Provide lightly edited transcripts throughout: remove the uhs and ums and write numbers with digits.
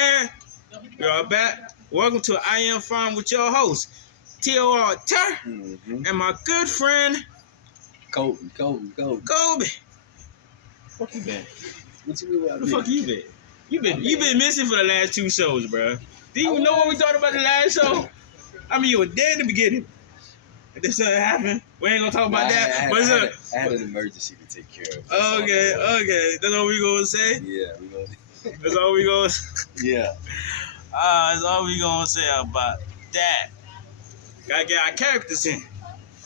And we are back. Welcome to I Am Fine with your host, T.O.R. and my good friend, Kobe. Kobe. Fuck you been? What you mean Where the fuck you been? You been missing for the last 2 shows, bro. Do you know what we talked about the last show? I mean, you were dead in the beginning. If this something happened, we ain't gonna talk about that. I had an emergency to take care of. Okay. That's all we gonna say? Yeah, we gonna. That's all we gonna say? Yeah. That's all we gonna say about that. Gotta get our characters in.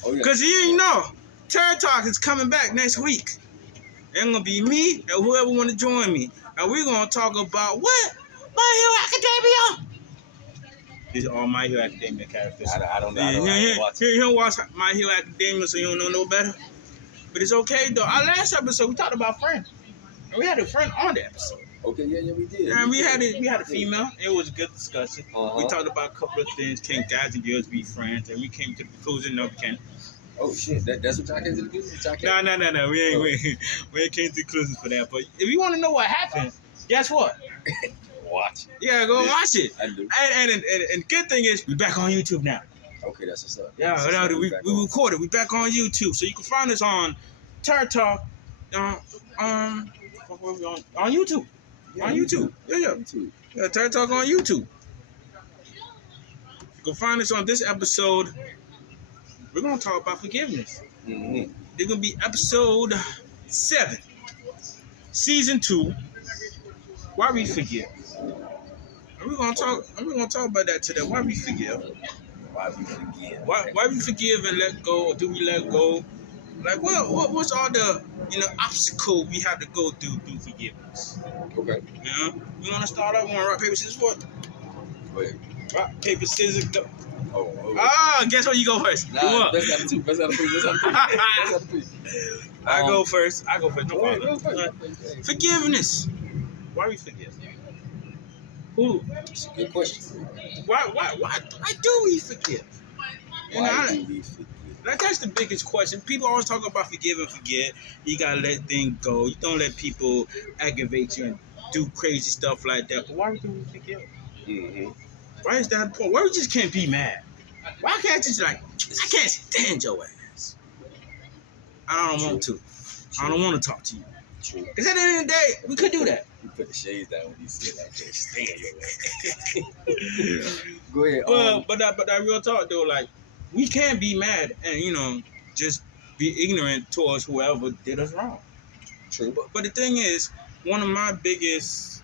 Oh, yeah. Because you ain't know, Turd Talk is coming back next week. It's gonna be me and whoever want to join me. And we're gonna talk about what? My Hero Academia. These are all My Hero Academia characters. I don't know. You don't watch My Hero Academia, so you don't know no better. But it's okay though. Our last episode we talked about friends. And we had a friend on the episode. Okay, yeah, we did. And we had a female. It was a good discussion. We talked about a couple of things. Can guys and girls be friends? And we came to the conclusion, no, we can't. Oh shit, that's what y'all came to the conclusion? No. We ain't came to the conclusion for that. But if you want to know what happened, guess what? Watch it. Yeah, go watch it. I do. And good thing is we're back on YouTube now. Okay, that's what's up. Yeah, we recorded. We back on YouTube, so you can find us on Turd Talk on YouTube. Yeah, On YouTube. Yeah, Turd Talk on YouTube. You can find us on this episode. We're gonna talk about forgiveness. Mm-hmm. It's gonna be episode 7, season 2. Why we forgive? And we're gonna talk about that today. Why we forgive? Why we forgive? Why we forgive and let go, or do we let go? Like what's all the obstacle we have to go through forgiveness? Okay. You wanna start up? Rock, paper, scissors, what? Wait. Rock, paper, scissors, go. Oh. Guess what? You go first. Nah, best out of two. I go first. No Go problem. first. Forgiveness. Why we forgive? Who? That's a good question. Why do we forgive? Why do we forgive? Like, that's the biggest question. People always talk about forgive and forget. You gotta let things go. You don't let people aggravate you and do crazy stuff like that. But why do we forgive? Mm-hmm. Why is that the point? Why we just can't be mad? Why can't I just I can't stand your ass. I don't want to. I don't want to talk to you. True. Because at the end of the day, we could do that. You put the shades down when you say that. I can't stand your ass. Go ahead. But that real talk though, like, we can't be mad and just be ignorant towards whoever did us wrong. True. But the thing is, one of my biggest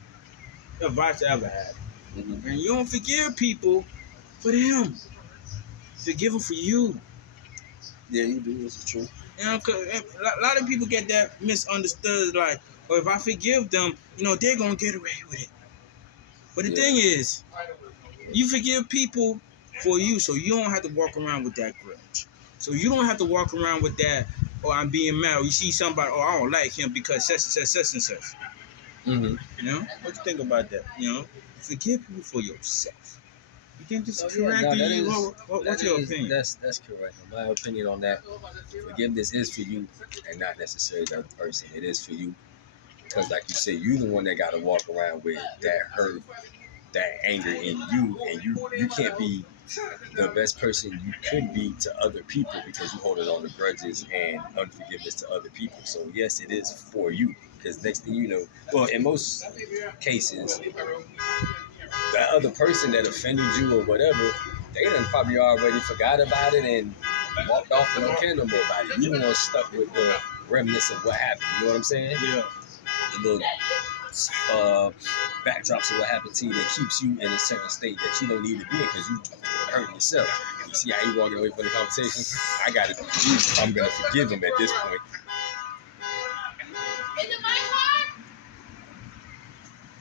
advice I ever had, and you don't forgive people for them. Forgive them for you. Yeah, you do. This is true. Cause a lot of people get that misunderstood. Like, or if I forgive them, they're gonna get away with it. But the thing is, you forgive people for you, so you don't have to walk around with that grudge. So you don't have to walk around with that. Oh, I'm being mad. Or you see somebody. Oh, I don't like him because such and such. Mm-hmm. What you think about that? Forgive people for yourself. You think this is correct? What's your opinion? That's correct. My opinion on that, forgiveness is for you and not necessarily the other person. It is for you. Because like you said, you're the one that got to walk around with that hurt, that anger in you. And you can't be the best person you could be to other people because you hold it on to grudges and unforgiveness to other people. So yes, it is for you. Because next thing you know, well, in most cases, that other person that offended you or whatever, they done probably already forgot about it and walked off and don't care no more about it. You the one stuck with the remnants of what happened. You know what I'm saying? Yeah. The little backdrops of what happened to you that keeps you in a certain state that you don't need to be in because you hurting yourself. You see how you walking away from the conversation? I got it. I'm going to forgive him at this point.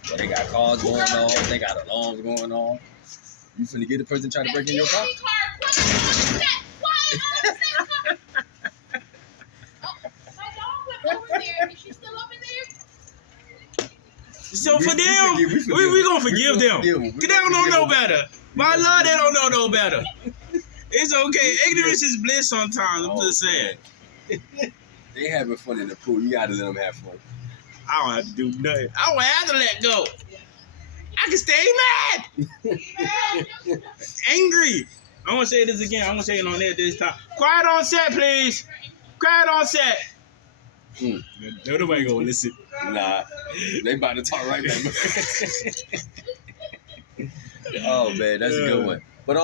Well, they got cars going on. They got alarms going on. You finna get the person trying to break in your car? So for them, we gonna forgive them. Cause they don't know better. My Lord, they don't know no better. It's okay. Ignorance is bliss sometimes. I'm just saying. They having fun in the pool. You gotta let them have fun. I don't have to do nothing. I don't have to let go. I can stay mad, angry. I'm gonna say this again. I'm gonna say it on there this time. Quiet on set, please. Quiet on set. Nobody gonna listen. Nah, they about to talk right now. Oh man, that's a good one. But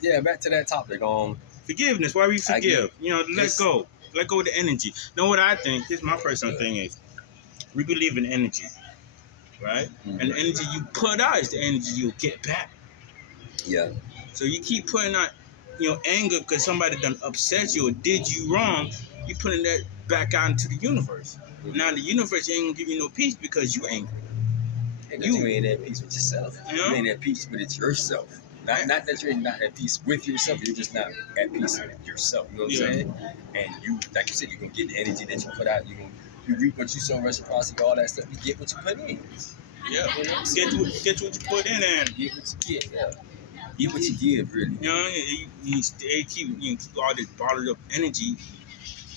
yeah, back to that topic. Forgiveness. Why we forgive? Let go. Let go of the energy. Know what I think? This is my personal thing is we believe in energy, right? Mm-hmm. And the energy you put out is the energy you'll get back. Yeah. So you keep putting out, anger because somebody done upset you or did you wrong. You putting that back out into the universe. Mm-hmm. Now the universe ain't gonna give you no peace because you angry. You ain't at peace with yourself. You ain't at peace with yourself. Not that you're not at peace with yourself. You're just not at peace with yourself. You know what I'm saying? And you, like you said, you're gonna get the energy that you put out. You reap what you sow, reciprocity, all that stuff. You get what you put in. Yeah. Get what you put in and get what you get. Yeah. Get what you give, really. You keep all this bottled up energy,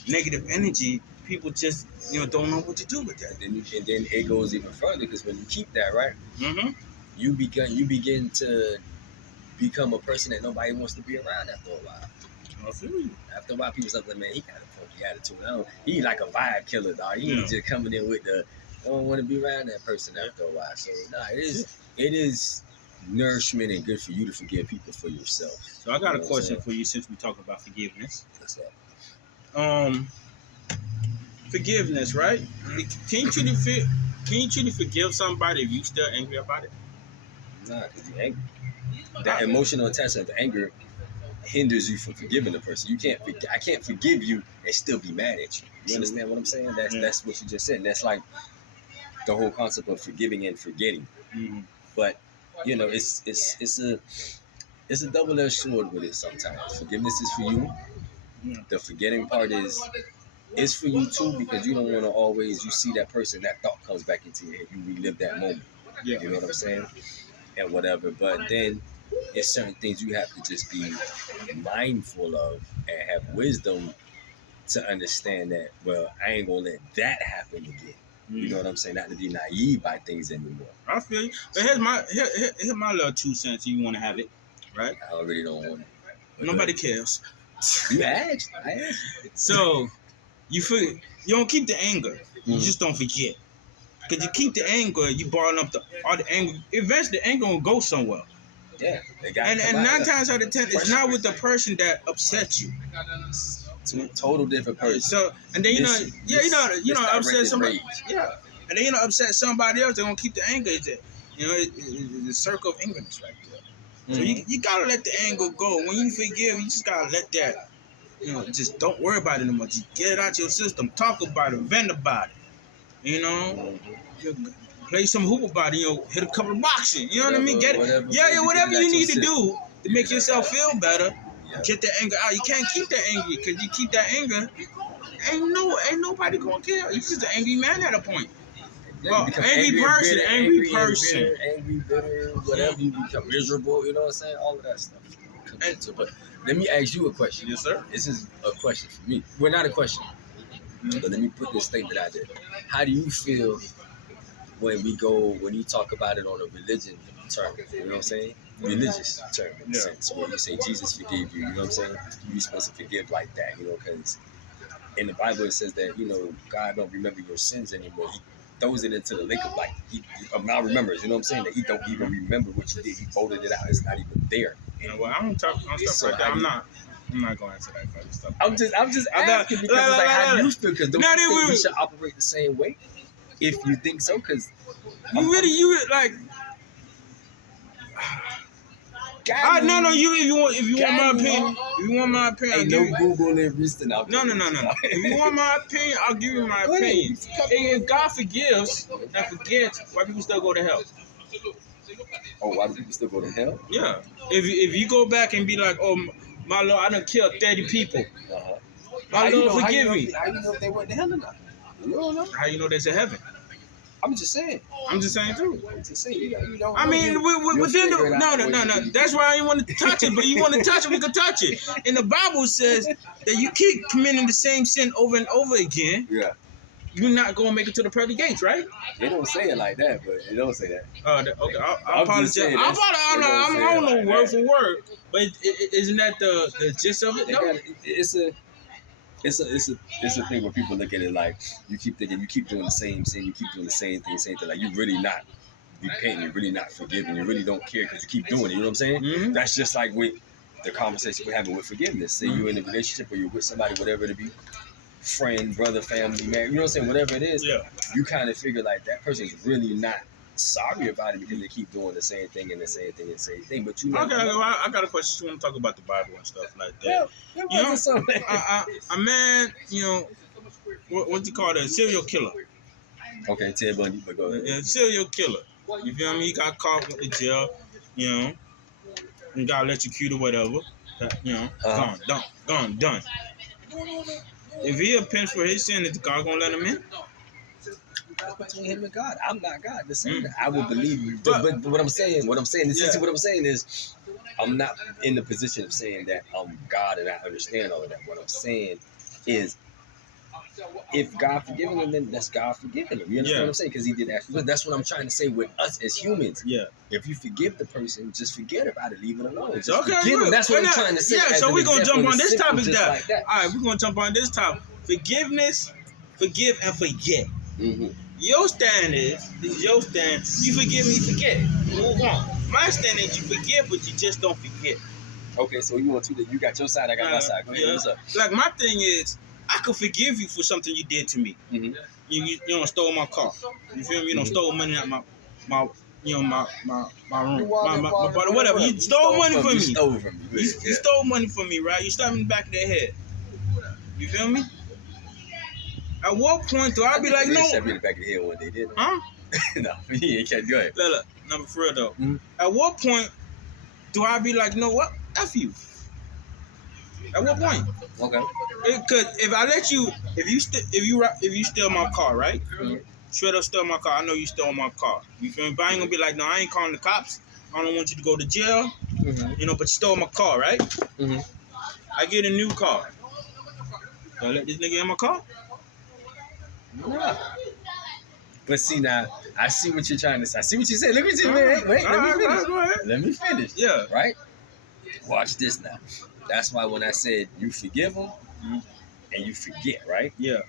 negative energy. People just don't know what to do with that. And then it goes even further because when you keep that, right, you begin to become a person that nobody wants to be around after a while. I feel you. After a while, people say, "Man, he got a funky attitude. He like a vibe killer, dog. He just coming in with the don't want to be around that person after a while." So it is nourishment and good for you to forgive people for yourself. So I got a question for you since we talk about forgiveness. What's that? Forgiveness, right? Can you truly forgive somebody if you still angry about it? Nah, because you're angry. That emotional attachment of anger hinders you from forgiving the person. I can't forgive you and still be mad at you. You understand what I'm saying? That's what you just said. And that's like the whole concept of forgiving and forgetting. Mm-hmm. But it's a double-edged sword with it sometimes. Forgiveness is for you. The forgetting part is for you too, because you don't want to always, you see that person, that thought comes back into your head, you relive that moment. Yeah. You know what I'm saying? And whatever. But then it's certain things you have to just be mindful of and have wisdom to understand that, well, I ain't gonna let that happen again. You know what I'm saying? Not to be naive by things anymore. I feel you. But here's my little 2 cents. You want to have it, right? I really don't want it. Nobody cares. You asked. I asked. So you don't keep the anger. You just don't forget. Because you keep the anger, you balling up all the anger. Eventually, the anger will go somewhere. Yeah. And 9 times out of 10, it's not with the person that upset you. It's a total different person. So, and then upset somebody. Yeah. And then upset somebody else. They're gonna keep the anger. It's the circle of angerness right there. So you gotta let the anger go. When you forgive, you just gotta let that. Just don't worry about it anymore. Just get it out your system. Talk about it. Vent about it. Play some hoop about it. Hit a couple of boxing. You know what I mean? Get it. Whatever you need to do to make yourself feel better. Yeah. Get that anger out. You can't keep that angry because you keep that anger. Ain't nobody gonna care. You're just an angry man at a point. Well, angry person, angry, bitter, whatever. You become miserable. You know what I'm saying? All of that stuff. But let me ask you a question. Yes, sir. This is a question for me. Well, not a question. But let me put this statement out there. How do you feel when you talk about it on a religion term? You know what I'm saying? Religious term in a sense. When you say Jesus forgave you, you know what I'm saying? You're supposed to forgive like that, because in the Bible it says that, God don't remember your sins anymore. He throws it into the lake of life. He now remembers, you know what I'm saying? That he don't even remember what you did. He voted it out. It's not even there. Well, I don't talk on stuff like that. I'm not going into that kind of stuff. I'm just asking because it's like, how do you feel? Because don't you think we should operate the same way? If you think so, because you like. No. If you want my opinion, ain't no Google and Riston out there. No. If you want my opinion, I'll give you my opinion. If God forgives and forgets, why people still go to hell? Oh, why do people still go to hell? Yeah. If you go back and be like, oh, my Lord, I done killed 30 people. My Lord, forgive me. How you know if they went to hell or not? You don't know. How you know there's a heaven? I'm just saying. I'm just saying too. I'm just saying. You don't. I mean, within the no. That's why I didn't want to touch it. But you want to touch it, we can touch it. And the Bible says that you keep committing the same sin over and over again. Yeah. you're not gonna make it to the pearly gates, right? They don't say it like that, but they don't say that. Okay, I I'm apologize. just saying I don't know like word that. for word, but isn't that the gist of it? They No. It's a thing where people look at it like you keep thinking you keep doing the same thing, you keep doing the same thing, like you're really not repenting, you're really not forgiving, you really don't care because you keep doing it. You know what I'm saying? Mm-hmm. That's just like with the conversation we're having with forgiveness. Say you're in a relationship or you're with somebody, whatever it be, friend, brother, family, man, you know what I'm saying? Whatever it is, Yeah. you kind of figure like that person's really not sorry about it because they keep doing the same thing and the same thing and the same thing. But you never Okay, know. I got a question. You want to talk about the Bible and stuff like that? Well, You know, something. a man, you know, what you call that? Serial killer. Okay, Ted Bundy, but go ahead. Yeah, serial killer. You feel me? He got caught with the jail, you know, and got electrocuted or whatever. You know, gone, done. If he repents for his sin, is God gonna let him in? That's between him and God. I'm not God. The same. I will believe you. But what I'm saying, what I'm saying is, I'm not in the position of saying that I'm God and I understand all of that. What I'm saying is, if God forgiven him, then that's God forgiving him. You understand what I'm saying? Because he did actually. But that's what I'm trying to say with us as humans. Yeah. If you forgive the person, just forget about it. Leave it alone. Just Okay, forgive them. That's what I'm trying to say. Yeah, so we're going to jump on this topic. Like that. All right, we're going to jump on this topic. Forgiveness, forgive, and forget. Mm-hmm. Your stand this is your stand. You forgive me, forget. Move on. My stand is you forgive, but you just don't forget. Okay, so you got your side, I got my side. Go ahead, what's up? Like my thing is, I could forgive you for something you did to me. Mm-hmm. You stole my car. You feel me? You stole money out my room, whatever. You stole money from me. You stole from me. You stole money from me, right? You stabbed me in the back of the head. You feel me? At what point do I be like, no? Stabbed me in the back of the head one day, didn't I? Huh? No, he ain't go ahead. Look, number for real though. Mm-hmm. At what point do I be like, no, what? F you. At what point? Okay. Because if I let you, if you steal my car, right? Mm-hmm. Straight up steal my car. I know you stole my car. You feel me? But I ain't gonna be like, no, I ain't calling the cops. I don't want you to go to jail. Mm-hmm. You know, but you stole my car, right? Mm-hmm. I get a new car. Do I let this nigga in my car? No. But see now, I see what you're trying to say. I see what you said. Let me finish. Let me finish. Yeah. Right? Watch this now. That's why when I said you forgive them and you forget, right? Yeah.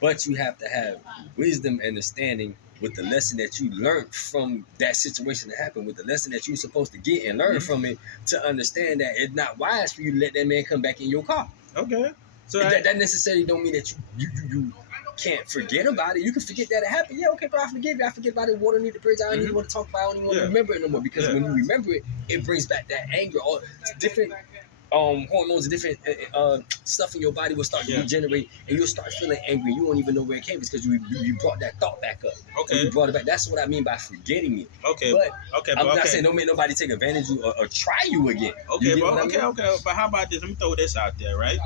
But you have to have wisdom and understanding with the lesson that you learned from that situation that happened, with the lesson that you're supposed to get and learn from it, to understand that it's not wise for you to let that man come back in your car. Okay. So that necessarily don't mean that you can't forget about it. You can forget that it happened. Yeah, okay, bro, I forgive you. I forget about it. Water need the bridge. I don't even want to talk about it. I don't even want to remember it no more. Because when you remember it, it brings back that anger. All different hormones, different stuff in your body will start to regenerate, and you'll start feeling angry. You won't even know where it came from because you brought that thought back up. Okay. You brought it back. That's what I mean by forgetting it. Okay. But I'm not okay. saying don't make nobody take advantage of you or try you again. Okay, bro. Okay. But how about this? Let me throw this out there, right?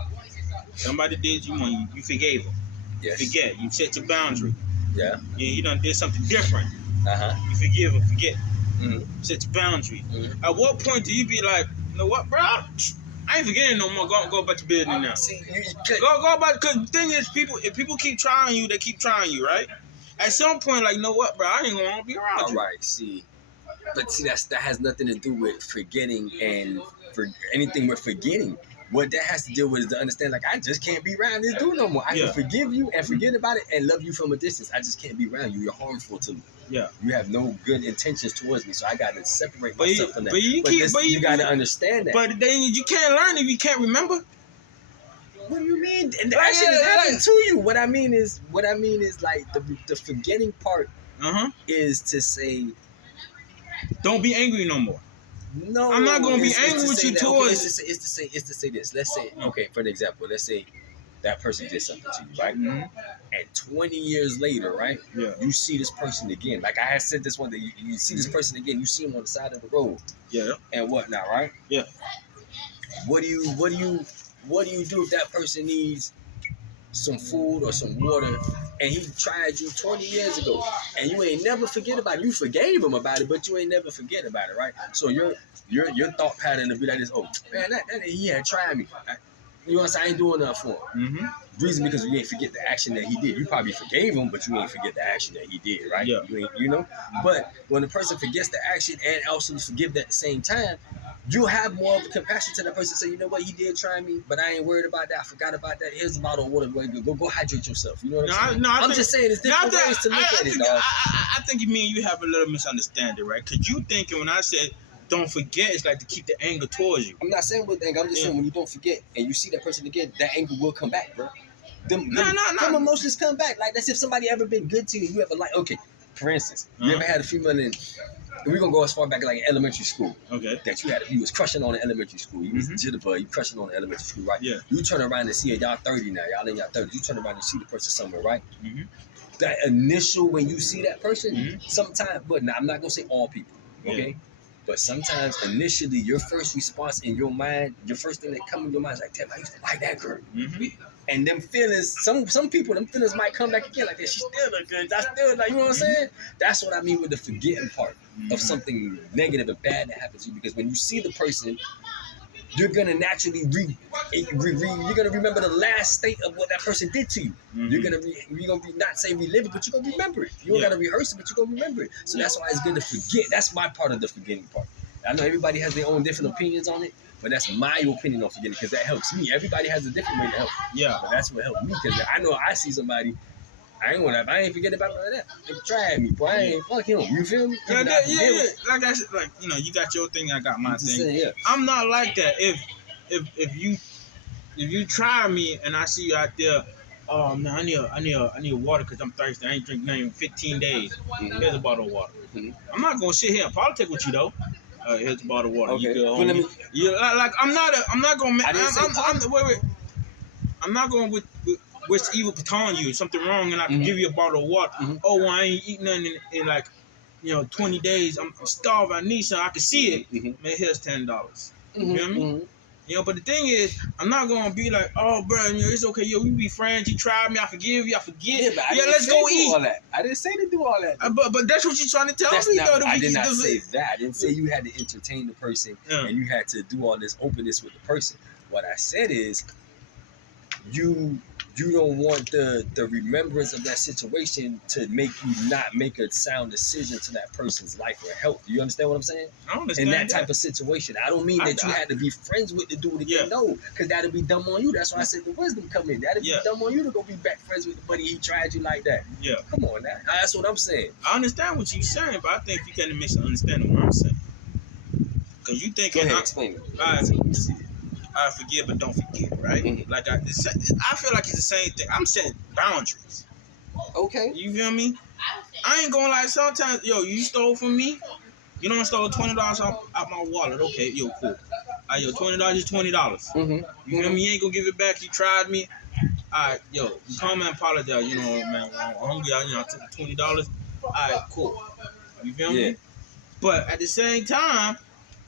Somebody did you wrong. You forgave them. Yes. Forget. You set your boundary. Yeah. You done did something different. Uh-huh. You forgive and forget. Mm-hmm. Set your boundary. Mm-hmm. At what point do you be like, you know what, bro? I ain't forgetting no more. Go about your business now. See, go about. Because the thing is, if people keep trying you, they keep trying you, right? At some point, like, you know what, bro? I ain't gonna be around you. Right. See, but see, that has nothing to do with forgetting and for anything with forgetting. What that has to do with is to understand, like, I just can't be around this dude no more. I can forgive you and forget about it and love you from a distance. I just can't be around you. You're harmful to me. Yeah. You have no good intentions towards me, so I got to separate myself from that. But you got to understand that. But then you can't learn if you can't remember. What do you mean? And that shit has happened to you. What I mean is like the forgetting part is to say, don't be angry no more. No, I'm not gonna be angry with you towards. It's to say this. Let's say, okay, for an example, let's say that person did something to you, right? Mm-hmm. And 20 years later, right? Yeah. You see this person again. Like I had said this one day, you see this person again. You see him on the side of the road. Yeah. And whatnot, right? Yeah. What do you do if that person needs some food or some water, and he tried you 20 years ago, and you ain't never forget about it? You forgave him about it, but you ain't never forget about it, right? So your thought pattern to be like this: oh man, that he had tried me. You know what I'm saying? I ain't doing nothing for him. Mm-hmm. Reason because you ain't forget the action that he did. You probably forgave him, but you ain't forget the action that he did, right? Yeah. You ain't, you know. But when the person forgets the action and also forgive at the same time, you have more of a compassion to that person. Say, you know what, he did try me, but I ain't worried about that. I forgot about that. Here's a bottle of water. Go hydrate yourself. You know what I'm saying? I'm just saying, it's different ways to look at it, dog. I think me and you have a little misunderstanding, right? Because you thinking when I said don't forget, it's like to keep the anger towards you. I'm not saying with anger. I'm just saying when you don't forget and you see that person again, that anger will come back, bro. Them emotions come back. Like that's if somebody ever been good to you. You ever like, okay, for instance, you ever had a female in, and we're gonna go as far back like elementary school. Okay. That you was crushing on in elementary school. You was jitterbug, you crushing on in elementary school, right? Yeah. You turn around and see it, y'all 30 now, y'all in y'all 30s. You turn around and see the person somewhere, right? Mm-hmm. That initial when you see that person, sometimes, but now I'm not gonna say all people, okay? Yeah. But sometimes initially your first response in your mind, your first thing that comes in your mind is like, damn, I used to like that girl. Mm-hmm. And them feelings, some people, them feelings might come back again like that. She still look good. I still like, you know what I'm saying? That's what I mean with the forgetting part of something negative and bad that happens to you. Because when you see the person, you're gonna naturally you're gonna remember the last state of what that person did to you. You're gonna not say relive it, but you're gonna remember it. You don't gotta rehearse it, but you're gonna remember it. So that's why it's good to forget. That's my part of the forgetting part. I know everybody has their own different opinions on it, but that's my opinion on forgetting because that helps me. Everybody has a different way to help. Yeah, but that's what helped me because I know I see somebody. I ain't forget about none of that. They try at me, boy. I ain't fuck him. You feel me? Yeah. Like I said, like you got your thing, I got my thing. Saying, yeah. I'm not like that. If you try me and I see you out there, oh man, I need water because I'm thirsty. I ain't drinking nothing in 15 days. Here's a bottle of water. I'm not gonna sit here and politic with you though. Here's a bottle of water. Okay. You good, like I'm not gonna. Wait. I'm not going with wish evil upon you. Something wrong, and I can give you a bottle of water. Oh, well, I ain't eating nothing in like 20 days. I'm starving. I need something. I can see it. Man, here's $10. You feel me? But the thing is, I'm not gonna be like, oh, bro, it's okay. Yo, we be friends. You tried me. I forgive you. I forget. Yeah, let's go eat. All that. I didn't say to do all that. But that's what you're trying to tell me, though. I did not say that. I didn't say you had to entertain the person and you had to do all this openness with the person. What I said is, you don't want the remembrance of that situation to make you not make a sound decision to that person's life or health. Do you understand what I'm saying? I understand in that type of situation. I don't mean that you had to be friends with the dude again. No, because that'll be dumb on you. That's why I said the wisdom come in. That'll be dumb on you to go be back friends with the buddy he tried you like that. Yeah. Come on now. That's what I'm saying. I understand what you're saying, but I think you kind of misunderstand what I'm saying. Because you think... Go ahead, explain it. I forgive, but don't forget, right? Like I feel like it's the same thing. I'm setting boundaries. Okay. You feel me? I ain't gonna lie. Sometimes, you stole from me. You don't stole $20 out my wallet. Okay, cool. $20 is $20. You feel me? You ain't gonna give it back. You tried me. All right, you come and apologize. Man, I'm hungry. I took $20. All right, cool. You feel me? But at the same time,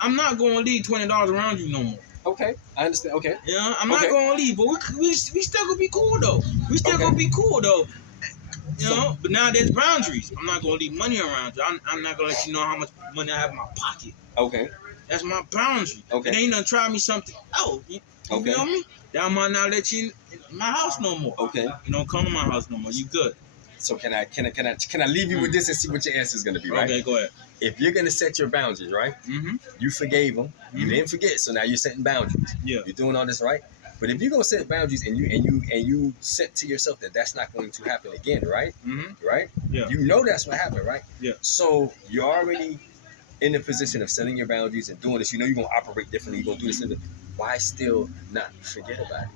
I'm not gonna leave $20 around you no more. Okay, I understand. Okay. Yeah, I'm not gonna leave, but we still gonna be cool though. We still gonna be cool though. But now there's boundaries. I'm not gonna leave money around you. I'm not gonna let you know how much money I have in my pocket. Okay. That's my boundary. Okay. It ain't gonna try me something. You feel me? That I might not let you in my house no more. Okay. You don't come to my house no more. You good? So can I leave you with this and see what your answer is gonna be, right? Okay, go ahead. If you're gonna set your boundaries, right? You forgave them. You didn't forget, so now you're setting boundaries. Yeah. You're doing all this right. But if you're gonna set boundaries and you set to yourself that that's not going to happen again, right? Right? Yeah. You know that's what happened, right? Yeah. So you're already in the position of setting your boundaries and doing this. You know you're gonna operate differently. You're gonna do this. Why still not forget about it?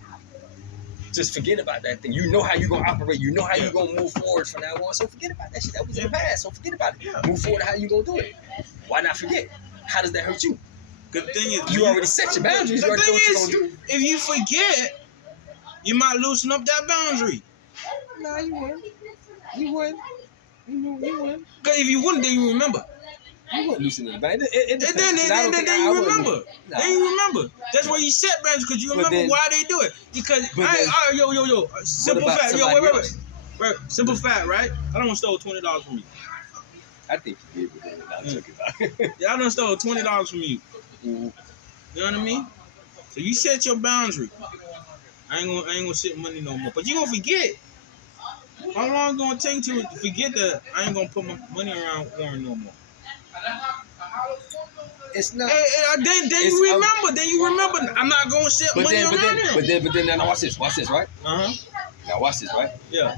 Just forget about that thing. You know how you're going to operate. You know how you're going to move forward from now on. So forget about that shit. That was in the past. So forget about it. Yeah. Move forward to how you going to do it. Why not forget? How does that hurt you? Good thing is... You already set your boundaries. You already know what you're going to do. If you forget, you might loosen up that boundary. No, you wouldn't. You wouldn't. You wouldn't. Because if you wouldn't, then you remember. You wouldn't loosen the boundary. Then you remember. Nah. Then you remember. That's why you set boundaries, because you remember why they do it. Because, simple fact. Wait. Simple fact, right? I done stole $20 from you. I think you did, but I'm joking about it. I done stole $20 from you. You know what I mean? So you set your boundary. I ain't gonna sit money no more. But you gonna forget. How long it gonna take to forget that I ain't gonna put my money around Warren no more? It's not. Then you remember. Then you remember. I'm not gonna sit money around him. But then now watch this, right? Uh huh. Now watch this, right? Yeah.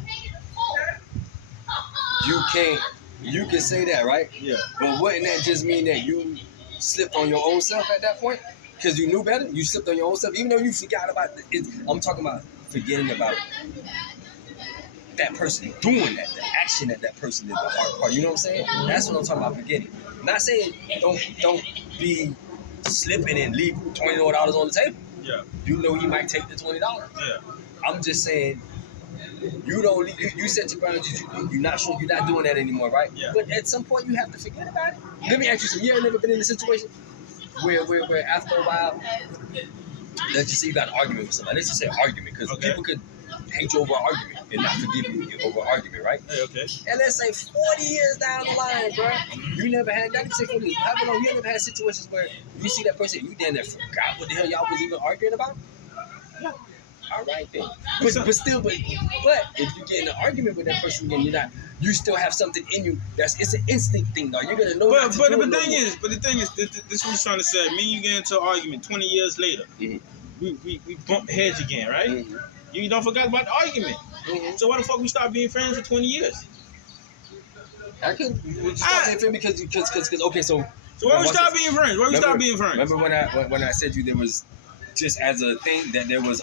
You can say that, right? Yeah. But wouldn't that just mean that you slipped on your own self at that point? Because you knew better? You slipped on your own self? Even though you forgot about it. I'm talking about forgetting about that person doing that, the action that person did, the hard part. You know what I'm saying? That's what I'm talking about, forgetting. I'm not saying don't be slipping and leave $20 on the table. Yeah. You know he might take the $20. Yeah. I'm just saying, you set your boundaries. You're not sure, you're not doing that anymore, right? Yeah. But at some point you have to forget about it. Let me ask you something. You ever never been in a situation where after a while, let's just say you got an argument with somebody. Let's just say argument, because people could hate you over an argument and not forgive you over an argument, right? Hey, okay. And let's say 40 years down the line, bro, you never had, not even say 40 years, you never had situations where you see that person, you damn near forgot what the hell y'all was even arguing about? Yeah. All right then. But if you get in an argument with that person again, you still have something in you it's an instinct thing, though. You're gonna know. But the thing is, this is what he's trying to say. Me and you get into an argument 20 years later. Mm-hmm. We bump heads again, right? Mm-hmm. You don't forget about the argument. Mm-hmm. So why the fuck we stop being friends for 20 years? I could stop being friends because okay, so why we stop being friends? Why we stop being friends? Remember when I said you there was just as a thing that there was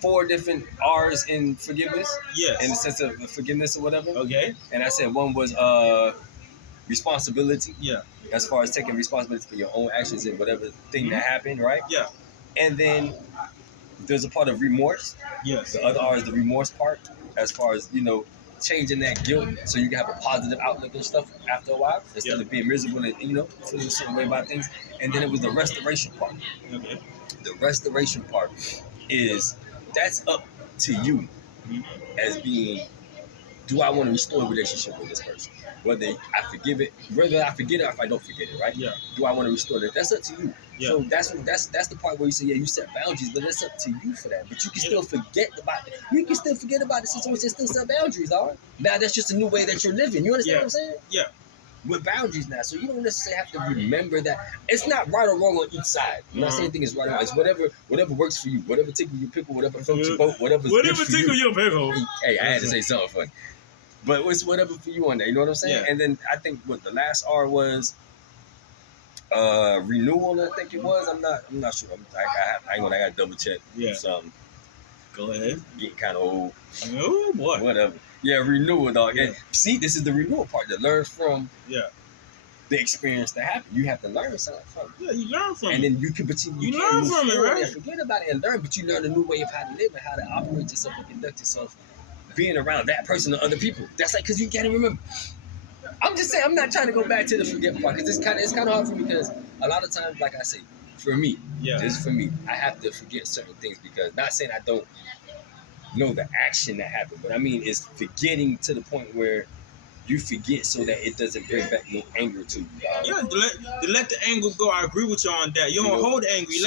4 different R's in forgiveness? Yes. In the sense of forgiveness or whatever? Okay. And I said one was responsibility. Yeah. As far as taking responsibility for your own actions and whatever thing that happened, right? Yeah. And then there's a part of remorse. Yes. The other R is the remorse part, as far as, changing that guilt so you can have a positive outlook and stuff after a while, instead of being miserable and, feeling a certain way about things. And then it was the restoration part. Okay. The restoration part that's up to you as being, do I want to restore a relationship with this person? Whether I forget it or if I don't forget it, right? Yeah. Do I want to restore that? That's up to you. Yeah. So that's the part where you say, you set boundaries, but it's up to you for that. But you can still forget about it. You can still forget about the situation and still set boundaries, all right? Now that's just a new way that you're living. You understand what I'm saying? Yeah. With boundaries now, so you don't necessarily have to remember that. It's not right or wrong on each side. I'm not saying anything is right or wrong. It's whatever works for you, whatever tickle your pickle, whatever floats your boat, whatever tickle your pickle. Hey, I had to say something funny, but it's whatever for you on that. You know what I'm saying? Yeah. And then I think what the last R was renewal. I think it was. I'm not sure. I got to double check. Yeah. Something. Go ahead. Getting kind of old. Oh boy. Whatever. Yeah, renewal, dog. Yeah. And see, this is the renewal part. To learn from the experience that happened. You have to learn something from it. Yeah, you learn from it. And then you can continue. You learn from it, right? Forget about it and learn, but you learn a new way of how to live and how to operate yourself and conduct yourself being around that person or other people. That's like, because you can't remember. I'm just saying, I'm not trying to go back to the forget part, because it's kind of hard for me, because a lot of times, like I say, for me, just for me, I have to forget certain things, because not saying I don't know the action that happened, but I mean it's forgetting to the point where you forget so that it doesn't bring back no anger to you. Yeah, to let the anger go. I agree with you on that. You don't hold the anger. You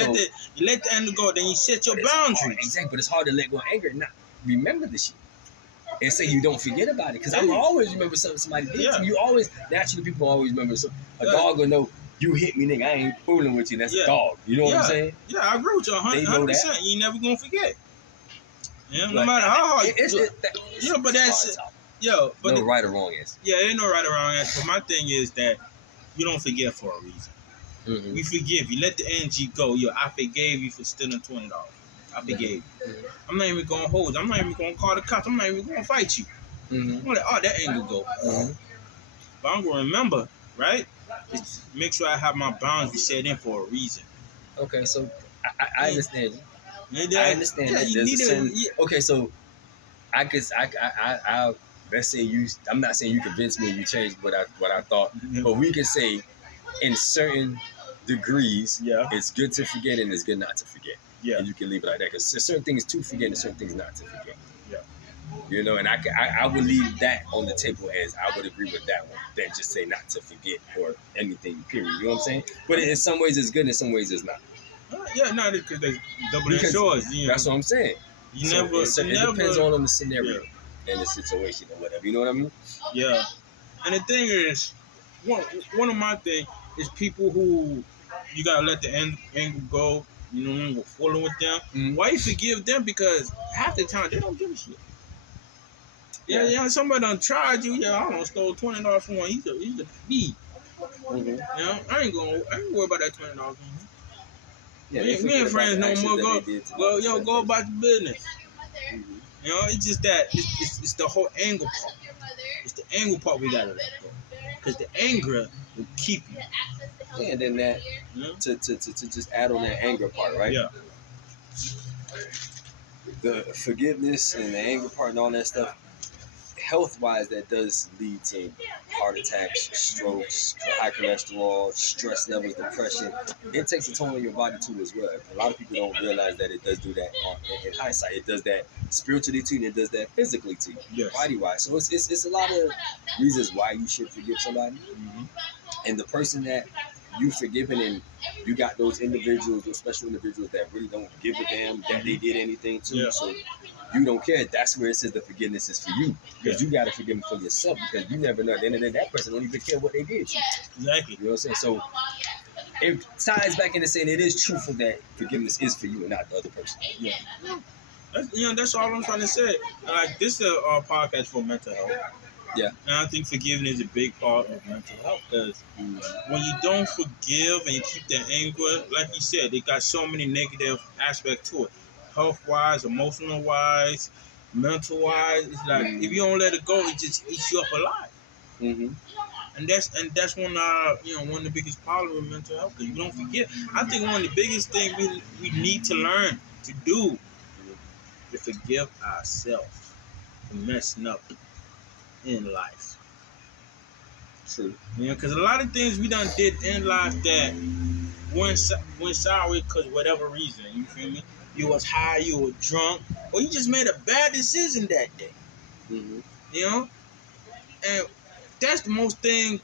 let the anger go. Then you set your boundaries. Exactly, but it's hard to let go of anger and not remember the shit. And say you don't forget about it, because I'm always remember something somebody did to me. You always, naturally, people always remember something. A dog will know, you hit me, nigga, I ain't fooling with you. That's a dog. You know what I'm saying? Yeah, I agree with you 100%. You ain't never gonna forget. Yeah, no matter how hard. But that's but no right or wrong answer. Yeah, there ain't no right or wrong answer. But my thing is that you don't forget for a reason. Mm-hmm. You forgive. You let the energy go. I forgave you for stealing $20. I forgave you. Mm-hmm. I'm not even gonna hold you. I'm not even gonna call the cops. I'm not even gonna fight you. Mm-hmm. I'm gonna let that anger go. Mm-hmm. But I'm gonna remember, right? Just make sure I have my boundaries set in for a reason. Okay, so I understand you. I understand that. Okay, so I let's say I'm not saying you convinced me, you changed what I thought, but we can say in certain degrees, it's good to forget and it's good not to forget. Yeah, and you can leave it like that, because there's certain things to forget and certain things not to forget. Yeah, and I would leave that on the table, as I would agree with that one, than just say not to forget or anything. Period. You know what I'm saying? But in some ways it's good, in some ways it's not. Yeah, not because they double Because insurance. You know, that's what I'm saying. you So never, it you never. depends on the scenario and the situation or whatever. You know what I mean? Yeah, and the thing is, one of my things is people who you gotta let the anger go. You know, go fooling with them. Mhm. Why you forgive them? Because half the time they don't give a shit. Yeah, Yeah. yeah. Somebody done tried you. Yeah, I don't stole $20 from one. He's a thief. Mm-hmm. You know, I ain't worry about that $20. Yeah, We ain't friends no more. Go about your business. Mm-hmm. You know, it's just that it's the whole anger part. It's the anger part we gotta let go, because the anger will keep you. Yeah, and then that You know? to just add on that anger part, right? Yeah. The forgiveness and the anger part and all that stuff, health wise, that does lead to heart attacks, strokes, high cholesterol, stress levels, depression. It takes a toll on your body too as well. A lot of people don't realize that it does do that in hindsight. It does that spiritually too, and it does that physically too, Yes. body wise. So it's a lot of reasons why you should forgive somebody. Mm-hmm. And the person that you forgiven, and you got those individuals, those special individuals that really don't give a damn that they did anything to you. Yeah. So you don't care. That's where it says the forgiveness is for you, because Yeah. you got to forgive them for yourself, because you never know. At the end of the day, that person don't even care what they did to you. Exactly. You know what I'm saying? So it ties back into saying it is truthful that forgiveness is for you and not the other person. Yeah. That's all I'm trying to say. Like, this is a podcast for mental health. Yeah. And I think forgiveness is a big part of mental health, because when you don't forgive and you keep that anger, like you said, it got so many negative aspects to it. Health-wise, emotional-wise, mental-wise. It's like, if you don't let it go, it just eats you up alive. Mm-hmm. And that's one of the biggest problems with mental health, because you don't forgive. I think one of the biggest things we need to learn to do is forgive ourselves for messing up in life. True. You know, because a lot of things we done did in life that went sour because whatever reason. You feel me? You was high, you were drunk, or you just made a bad decision that day. Mm-hmm. You know, and that's the most thing.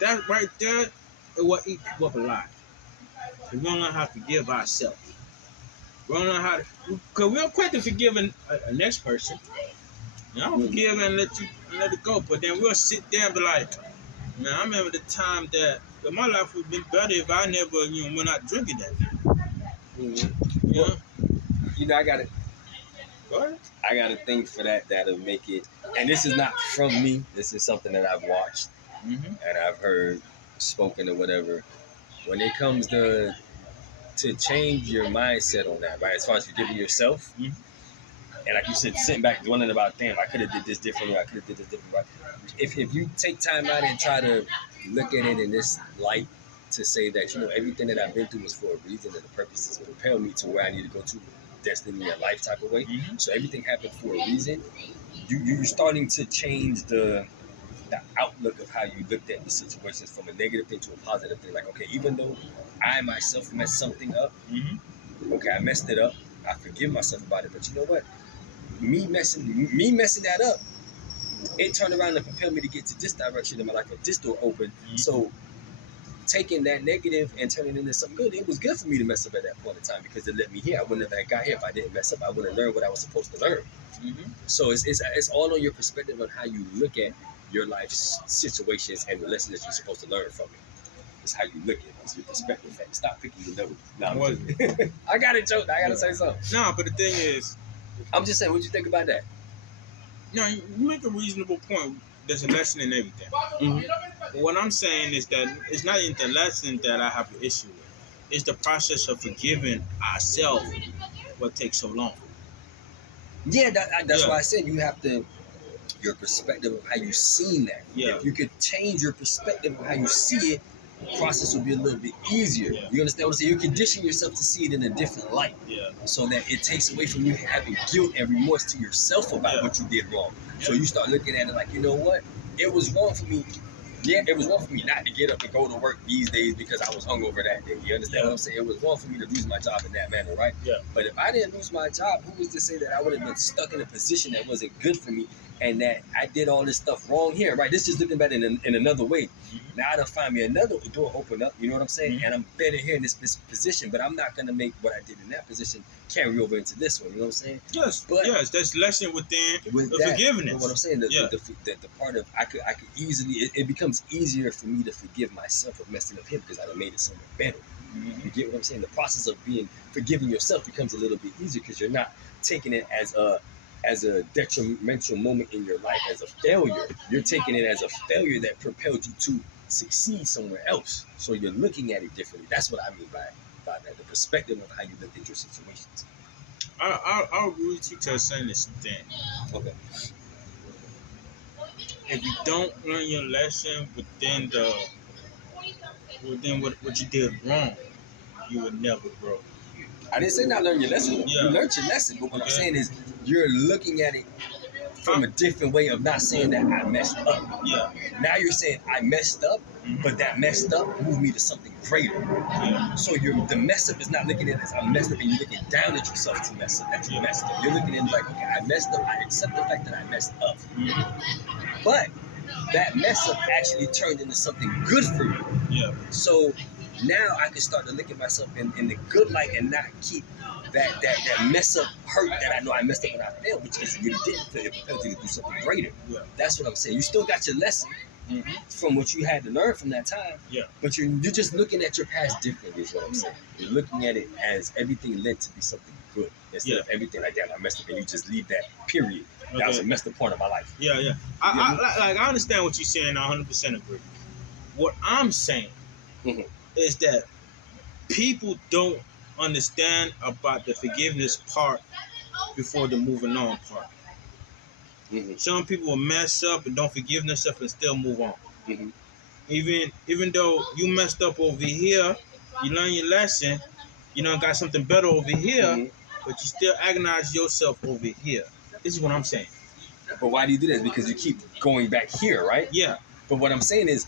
That right there is what eats people up alive. We don't know how to forgive ourselves. We don't know how to, because we're quick to forgive a next person. You know, forgive and let it go. But then we'll sit there and be like, man, I remember the time that my life would have been better if I never, went out drinking that night. Mm-hmm. You know? You know, I got What? a thing for that'll make it. And this is not from me. This is something that I've watched Mm-hmm. and I've heard spoken or whatever. When it comes to change your mindset on that, right? As far as forgiving yourself, Mhm. and like you said, sitting back dwelling about, damn, I could have did this differently. I could have did this differently. Right? If you take time out and try to look at it in this light, to say that everything that I've been through was for a reason, and the purpose is to propel me to where I need to go to, destiny and life type of way. Mm-hmm. So everything happened for a reason. You're starting to change the outlook of how you looked at the situations from a negative thing to a positive thing. Like, okay, even though I myself messed something up, Mm-hmm. okay, I messed it up. I forgive myself about it. But you know what? Me messing that up, it turned around and propelled me to get to this direction in my life, or this door open. Mm-hmm. So taking that negative and turning it into something good, it was good for me to mess up at that point in time, because it led me here. I wouldn't have got here if I didn't mess up. I wouldn't have learned what I was supposed to learn. Mm-hmm. So it's all on your perspective on how you look at your life situations and the lessons that you're supposed to learn from it. It's how you look at it. It's your perspective. Fact. Stop picking the nose. No, I got it, Joe. I got to say something. No, but the thing is, I'm just saying, what you think about that? you make a reasonable point. There's a lesson in everything. Mm-hmm. But what I'm saying is that it's not even the lesson that I have an issue with. It's the process of forgiving ourselves what takes so long. Yeah, that's why I said you have to, your perspective of how you seen that. Yeah. If you could change your perspective of how you see it, the process will be a little bit easier. Yeah. You understand what I'm saying? You condition yourself to see it in a different light. Yeah. So that it takes away from you having guilt and remorse to yourself about what you did wrong. Yeah. So you start looking at it like, you know what? It was wrong for me. Yeah, it was wrong for me not to get up and go to work these days because I was hungover that day. You understand what I'm saying? It was wrong for me to lose my job in that manner, right? Yeah. But if I didn't lose my job, who was to say that I would have been stuck in a position that wasn't good for me and that I did all this stuff wrong here, right? This is looking better in another way. Mm-hmm. Now I done find me another door open up, you know what I'm saying? Mhm. And I'm better here in this position, but I'm not going to make what I did in that position carry over into this one, you know what I'm saying? Yes, But- yes, that's lesson within With the that, forgiveness. but what I'm saying, the Yeah. part of I could easily, it becomes easier for me to forgive myself for messing up him because I done made it so much better. Mhm. You get what I'm saying? The process of forgiving yourself becomes a little bit easier because you're not taking it as a detrimental moment in your life, as a failure. You're taking it as a failure that propelled you to succeed somewhere else. So you're looking at it differently. That's what I mean by that, the perspective of how you look at your situations. I'll agree with you to a certain extent. Okay. If you don't learn your lesson within what you did wrong, you will never grow. I didn't say not learn your lesson. Yeah. You learned your lesson, but what I'm Okay. saying is you're looking at it from a different way of not saying that I messed up. Yeah. Now you're saying I messed up, Mhm. but that messed up moved me to something greater. Yeah. So the mess up is not looking at it as I messed up and you're looking down at yourself to mess up, that you messed up. You're looking at it like, okay, I messed up, I accept the fact that I messed up. Mhm. But that mess up actually turned into something good for me. Yeah. So now I can start to look at myself in the good light and not keep that mess up hurt that I know I messed up and I failed, which is really didn't fail. It propelled you to do something greater. Yeah. That's what I'm saying. You still got your lesson Mhm. from what you had to learn from that time. Yeah. But you're just looking at your past differently is what I'm saying. You're looking at it as everything led to be something good. Instead of everything like that, I messed up and you just leave that period. That was a messed up part of my life. Yeah, yeah. I understand what you're saying. I 100% agree. What I'm saying Mhm. is that people don't understand about the forgiveness part before the moving on part. Mhm. Some people will mess up and don't forgive themselves and still move on. Mhm. Even though you messed up over here, you learn your lesson. You know, got something better over here, Mhm. but you still agonize yourself over here. This is what I'm saying. But why do you do that? Because you keep going back here, right? Yeah. But what I'm saying is,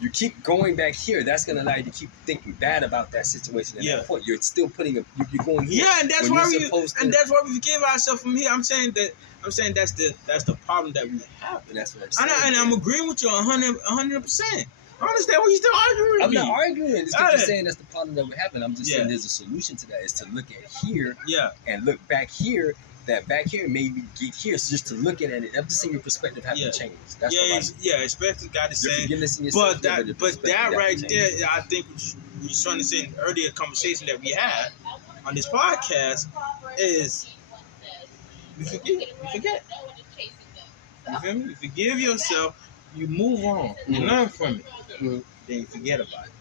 you keep going back here. That's gonna allow you to keep thinking bad about that situation. At Yeah. that point, you're still you're going here. Yeah, and that's when why you're we supposed to- and that's why we forgive ourselves from here. I'm saying that's the problem that we have. And that's what I'm saying. And I'm agreeing with you 100%. I understand why you still arguing with I'm me. not arguing. It's Yeah. just saying that's the problem that would happen. I'm just saying Yeah. there's a solution to that. Is to look at here Yeah, and look back here. That back here maybe get here. So just to look at it, I'm just saying your perspective has Yeah. to change. That's yeah, what I it's- mean. yeah. Especially got to Your say, forgiveness in yourself, but yeah, that your but perspective that got to right change. there, I think what you're trying to say in the earlier conversation that we had on this podcast is you forget. You feel me? You forgive yourself. You move on. You Mhm. learn from it. Mhm. Then you forget about it.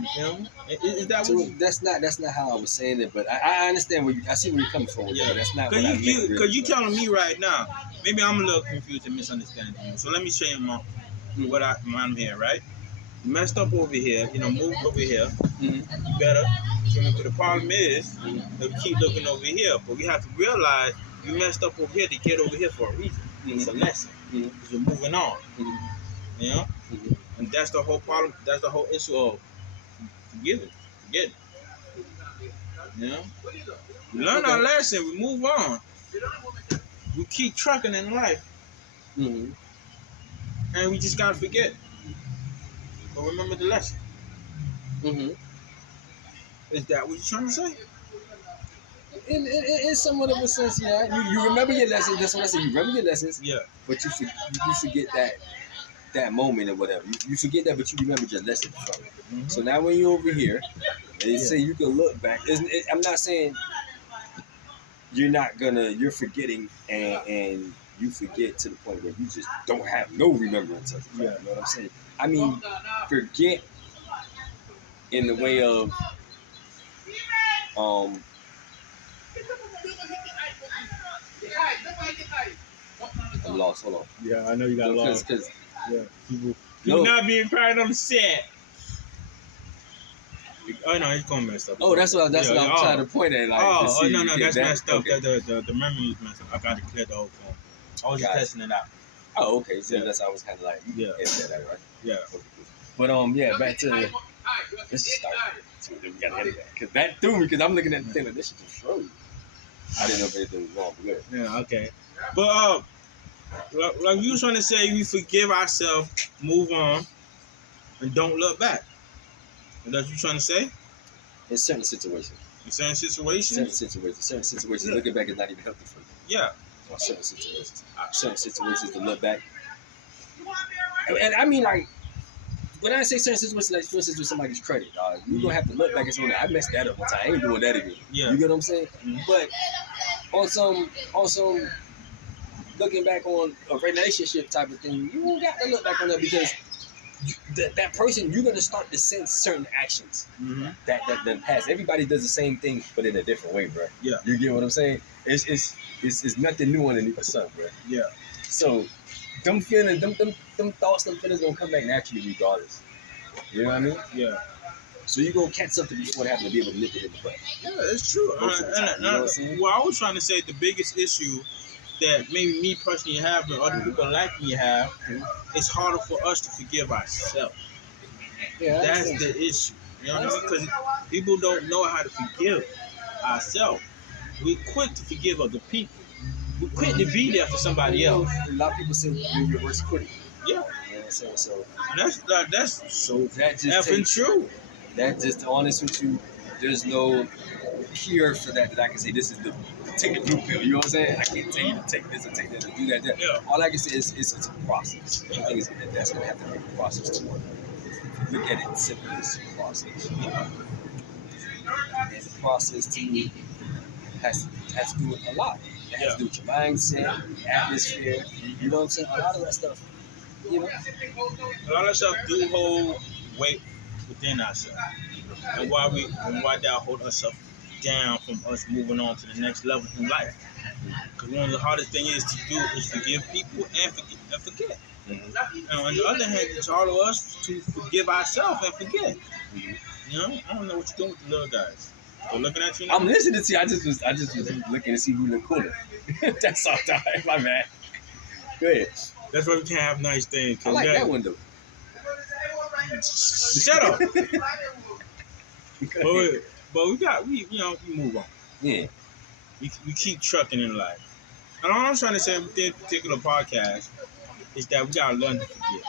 You feel me? Is that So what you? that's not how I was saying it, but I understand I see where you're coming from with Yeah. that. That's not Cause what I you meant. because you telling me right now. Maybe I'm a little confused and misunderstanding you. So let me show you what I'm here. Right? You messed up over here. You know, moved over here. Mhm. Better. But the problem is that we keep looking over here. But we have to realize you messed up over here to get over here for a reason. It's a lesson. Mhm. Because you're moving on. Mhm. You know? Mhm. And that's the whole problem. That's the whole issue of forgiving. Forgetting. You know? We learn our lesson. We move on. We keep trucking in life. Mhm. And we just got to forget. But remember the lesson. Mhm. Is that what you're trying to say? In somewhat of a sense, yeah. You remember your lessons. That's what I said. You remember your lessons, Yeah. but you forget that moment or whatever. You forget that, but you remember your lesson from it. Mm-hmm. So now when you're over here, they say you can look back. I'm not saying you're forgetting and you forget to the point where you just don't have no remembrance of it. Yeah. You know what I'm saying? I mean, forget in the way of I'm lost. Hold on. Yeah, I know you got lost. Because Yeah. People not being quiet on the set. Oh no, he's gonna mess up. that's what I'm trying to point at. Like, to see no, if you that's get messed up. Okay. The memory is messed up. I gotta clear the whole phone. I was just Gotcha. testing it out. Oh, okay. So Yeah. that's how I was kind of like, Yeah. that right? Yeah. Okay, cool. But yeah, back to let's just start. So we gotta edit that because that threw me because I'm looking at the thing like this shit just froze. I didn't know if anything was wrong. But good. Yeah. Okay. But like you was trying to say, we forgive ourselves, move on, and don't look back. Is that what you trying to say? In certain situations. In certain situations? Certain situations. Looking back is not even healthy for you. Yeah. On certain situations to look back. And I mean, like, when I say certain situations, like for instance, with somebody's credit, you're gonna have to look back and say, I messed that up one time. I ain't doing that again. Yeah. You get what I'm saying? Mm-hmm. But also looking back on a relationship type of thing, you don't got to look back on that because that person, you're gonna start to sense certain actions that pass. Everybody does the same thing, but in a different way, bro. Yeah. You get what I'm saying? It's nothing new underneath the sun, bro. Yeah. So them feelings, them thoughts, them feelings gonna come back naturally regardless. You know what I mean? Yeah. So you gonna catch something before having to be able to nip it in the butt. Yeah, that's true. Well, I was trying to say the biggest issue that maybe me personally have and other people like me have, it's harder for us to forgive ourselves. Yeah, that's the issue. You know what I mean? Because people don't know how to forgive ourselves. We're quick to forgive other people. We're quick to be there for somebody else. A lot of people say you're your worst critic. Yeah. You know what I'm saying? So that's so that just effing true. That just, to be honest with you, there's no cure for that I can say this is the take a blue pill. You know what I'm saying? I can't tell you to take this or take that or do that. Yeah. All I can say is it's a process. I think that's going to have to be a process to work. If you look at it simply as a process. And the process to me has to do with a lot. It has to do with your mindset, atmosphere. You know what I'm saying? A lot of that stuff. You know? A lot of stuff do hold weight within ourselves. And why that hold ourselves down from us moving on to the next level in life. Because one of the hardest things is to do is forgive people and forget. And on the other hand, it's hard for us to forgive ourselves and forget. You know, I don't know what you're doing with the little guys. They're looking at you now. I'm listening to you. I just was looking to see who looked cooler. That's all time. My man. Go ahead. That's why we can't have nice things. I like that window. Shut up. But we move on. Yeah. We keep trucking in life. And all I'm trying to say with this particular podcast is that we gotta learn to forgive.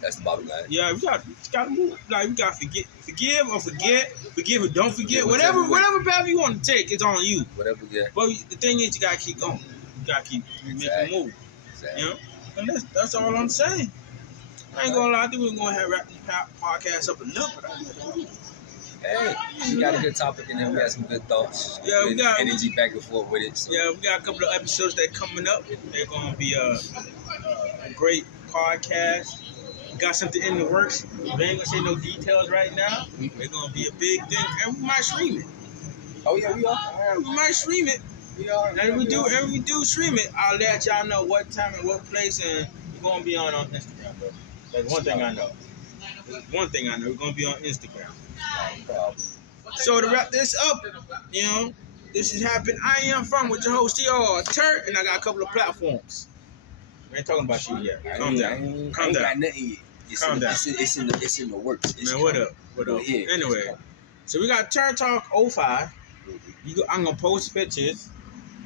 That's the bottom line. Yeah, we gotta move. Like we gotta forgive or forget, forgive or don't forget. Whatever path you want to take, it's on you. Whatever, yeah. But the thing is, you gotta keep going. You gotta keep making a move. Exactly. You know, and that's all I'm saying. I ain't gonna lie. I think we're gonna have wrap this podcast up a little bit. Hey, we got a good topic in there. We got some good thoughts. Yeah, we got energy back and forth with it. So. Yeah, we got a couple of episodes that coming up. They're gonna be a great podcast. We got something in the works. We ain't gonna say no details right now. It's gonna be a big thing, and we might stream it. Oh yeah, we are. We might stream it. We are. And we do stream it. I'll let y'all know what time and what place, and we're gonna be on Instagram, bro. That's one thing I know. We're gonna be on Instagram. So to wrap this up, this has happened. I Am Fun with your host, T.O. Turk, and I got a couple of platforms. We ain't talking about you yet. Calm down. Calm down. Got nothing yet. Calm down. It's in the works. Man, what up? Anyway, so we got Turn Talk 05. I'm gonna post pictures,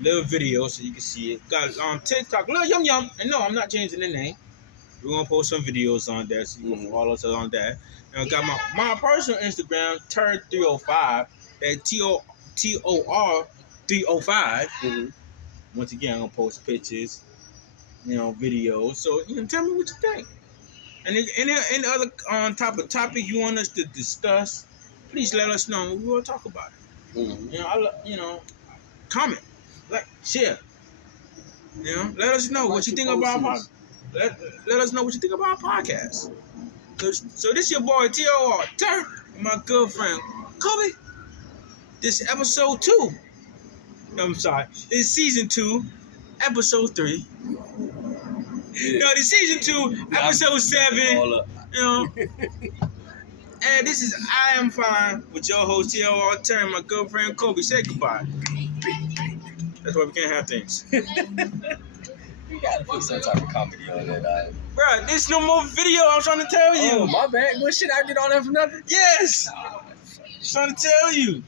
little videos so you can see it. Got TikTok, Lil Yum Yum. And no, I'm not changing the name. We're gonna post some videos on there, so you can follow us on that. And I got my personal Instagram, Turn305, at TOR 305. Once again, I'm gonna post pictures, videos. So you can tell me what you think. And if any other topic you want us to discuss, please let us know. We will talk about it. Comment, like, share. Let us know what you think about our let us know what you think about our podcast. So this your boy T.O.R. Turk, and my good friend Kobe. This is episode 2. I'm sorry. It's season 2, episode 3. Yeah. No, this season 2, episode 7. And this is I Am Fine with your host T.O.R. Turk, my good friend Kobe. Say goodbye. That's why we can't have things. You gotta put some type of comedy on that. Bruh, this no more video. I'm trying to tell you. Oh, my bad. What shit? I did all that for nothing? Yes. I'm trying to tell you.